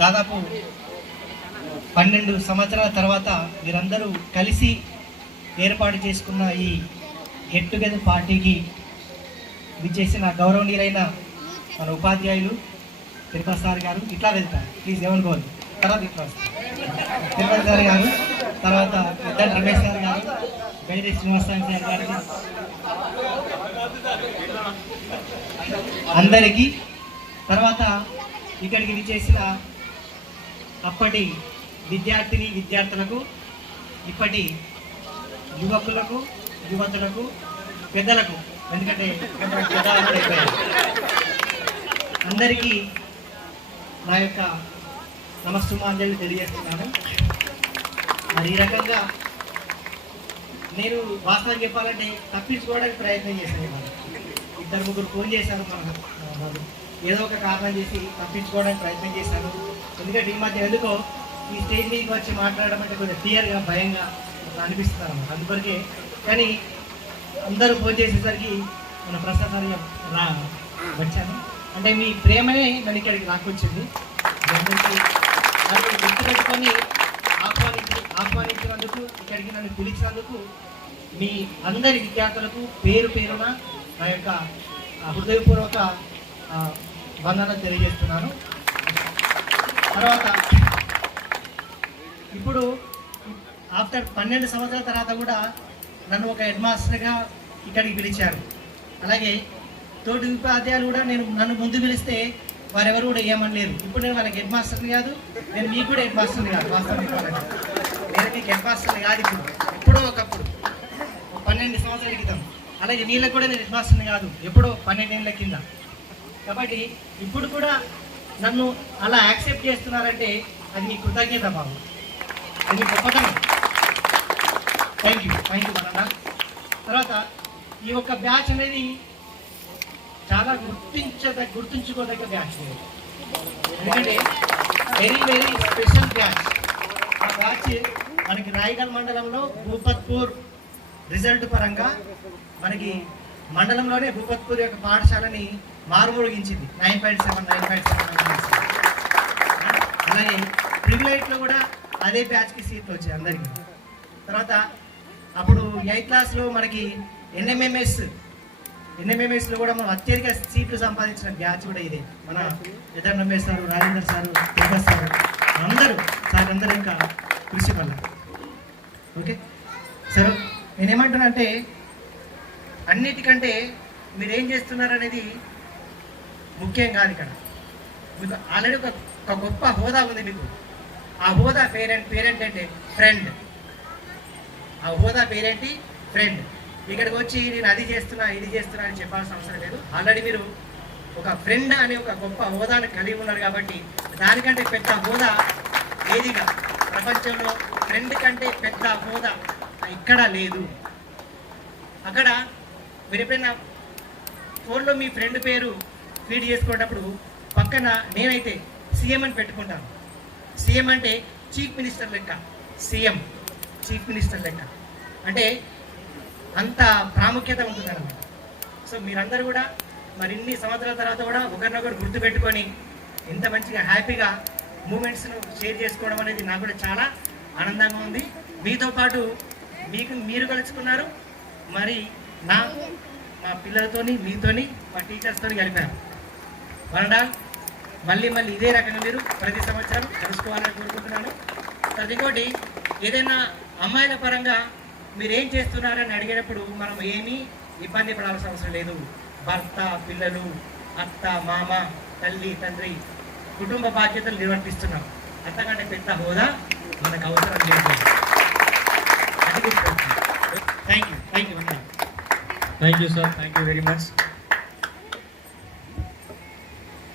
దాదాపు 12 సంవత్సరాల తర్వాత మీరందరూ కలిసి ఏర్పాటు చేసుకున్న ఈ గెట్ టుగెదర్ పార్టీకి విచ్చేసిన గౌరవనీయులైన మన ఉపాధ్యాయులు తిరుపతి సార్ గారు, ఇట్లా వెళ్తారు ప్లీజ్ ఏమనుకోవాలి, తర్వాత ఇట్లా తిరుపతి సార్ గారు, తర్వాత ఇద్దరు రమేష్ సార్ గారు, బైరి శ్రీనివాసస్వామి సార్ గారికి అందరికీ, తర్వాత ఇక్కడికి విచ్చేసిన అప్పటి విద్యార్థులకు, ఇప్పటి యువకులకు, యువతులకు, పెద్దలకు, ఎందుకంటే అందరికీ నా యొక్క నమస్సుమాంజలి తెలియజేస్తున్నాను. మరి ఈ రకంగా నేను వాస్తవం చెప్పాలంటే తప్పించుకోవడానికి ప్రయత్నం చేశాను. ఇద్దరు ముగ్గురు ఫోన్ చేశారు, వాళ్ళు ఏదో ఒక కారణం చేసి తప్పించుకోవడానికి ప్రయత్నం చేశాను. ఎందుకంటే ఈ మధ్య ఎందుకో ఈ స్టేజ్ మీదకి వచ్చి మాట్లాడడం అంటే కొంచెం క్లియర్గా భయంగా అనిపిస్తుంది అన్నమాట. అందువరకే కానీ అందరూ ఫోన్ చేసేసరికి మన ప్రసాదాలు వచ్చాను. అంటే మీ ప్రేమనే నన్ను ఇక్కడికి లాక్కొచ్చింది. అందరికీ గుర్తుపెట్టుకొని ఆహ్వానించినందుకు, ఇక్కడికి నన్ను పిలిచినందుకు మీ అందరి విద్యార్థులకు పేరు పేరున నా యొక్క హృదయపూర్వక వందనాలు తెలియజేస్తున్నాను. తర్వాత ఇప్పుడు ఆఫ్టర్ 12 సంవత్సరాల తర్వాత కూడా నన్ను ఒక హెడ్ మాస్టర్గా ఇక్కడికి పిలిచారు. అలాగే తోటి ఉపాధ్యాయులు కూడా నన్ను ముందు పిలిస్తే వారెవరు కూడా ఏమనలేరు. ఇప్పుడు నేను వాళ్ళకి హెడ్ మాస్టర్ని కాదు, నేను మీకు కూడా హెడ్ మాస్టర్ని కాదు. వాస్తవం చెప్పాలంటే నేను మీకు హెడ్ మాస్టర్ని కాదు. ఎప్పుడో ఒకప్పుడు 12 సంవత్సరాల క్రితం. అలాగే వీళ్ళకి కూడా నేను హెడ్ మాస్టర్ని కాదు, ఎప్పుడో 12 ఏళ్ళ కింద. కాబట్టి ఇప్పుడు కూడా నన్ను అలా యాక్సెప్ట్ చేస్తున్నారంటే అది మీ కృతజ్ఞత బాబు, అది గొప్పతనం. థ్యాంక్ యూ అన్న. తర్వాత ఈ యొక్క బ్యాచ్ అనేది చాలా గుర్తుంచుకోదగ్గ బ్యాచ్, ఎందుకంటే వెరీ వెరీ స్పెషల్ బ్యాచ్. ఆ బ్యాచ్ మనకి రాయగల్ మండలంలో భూపత్పూర్ రిజల్ట్ పరంగా మనకి మండలంలోనే భూపత్పూర్ యొక్క పాఠశాలని మారుమూగించింది. 9.7. అలాగే ప్రివిలైట్లో కూడా అదే బ్యాచ్కి సీట్లు వచ్చాయి అందరికీ. తర్వాత అప్పుడు 8th క్లాస్లో మనకి ఎన్ఎంఎంఎస్లో కూడా మనం అత్యధిక సీట్లు సంపాదించిన బ్యాచ్ కూడా ఇదే. మన యతన్ Ramesh sir, Rajender sir, Tirupati sir, అందరూ ఇంకా కృషి వల్ల. ఓకే సార్, నేనేమంటానంటే అన్నిటికంటే మీరు ఏం చేస్తున్నారు అనేది ముఖ్యం కాదు. ఇక్కడ మీకు ఆల్రెడీ ఒక గొప్ప హోదా ఉంది మీకు. ఆ హోదా పేరెంట్ అంటే ఫ్రెండ్. ఆ హోదా పేరేంటి? ఫ్రెండ్. ఇక్కడికి వచ్చి నేను అది చేస్తున్నా ఇది చేస్తున్నా అని చెప్పాల్సిన అవసరం లేదు. ఆల్రెడీ మీరు ఒక ఫ్రెండ్ అనే ఒక గొప్ప హోదాను కలిగి ఉన్నారు. కాబట్టి దానికంటే పెద్ద హోదా ఏదిగా ప్రపంచంలో ఫ్రెండ్ కంటే పెద్ద హోదా ఇక్కడ లేదు. అక్కడ మీరు ఎప్పుడైనా ఫోన్లో మీ ఫ్రెండ్ పేరు ఫీడ్ చేసుకునేటప్పుడు పక్కన నేనైతే సీఎం అని పెట్టుకుంటాను. సీఎం అంటే చీఫ్ మినిస్టర్ లెక్క. చీఫ్ మినిస్టర్ లెక్క అంటే అంత ప్రాముఖ్యత ఉంటుందన్నమాట. సో మీరందరూ కూడా మరి ఇన్ని సంవత్సరాల తర్వాత కూడా ఒకరినొకరు గుర్తుపెట్టుకొని ఇంత మంచిగా హ్యాపీగా మూమెంట్స్ను షేర్ చేసుకోవడం అనేది నాకు కూడా చాలా ఆనందంగా ఉంది. మీతో పాటు మీరు కలుసుకున్నారు, మరి మా పిల్లలతోని, మీతోని, మా టీచర్స్తో కలిపారు. వనడాల్ మళ్ళీ ఇదే రకంగా మీరు ప్రతి సంవత్సరం కలుసుకోవాలని కోరుకుంటున్నాను. ఇంకోటి, ఏదైనా అమ్మాయిల పరంగా మీరు ఏం చేస్తున్నారని అడిగేటప్పుడు మనం ఏమీ ఇబ్బంది పడాల్సిన అవసరం లేదు. భర్త, పిల్లలు, అత్త, మామ, తల్లి, తండ్రి కుటుంబ బాధ్యతలు నిర్వర్తిస్తున్నాం. అంతకంటే పెద్ద హోదా మనకు అవసరం లేదు. అది గుర్తు. Thank you sir, thank you very much.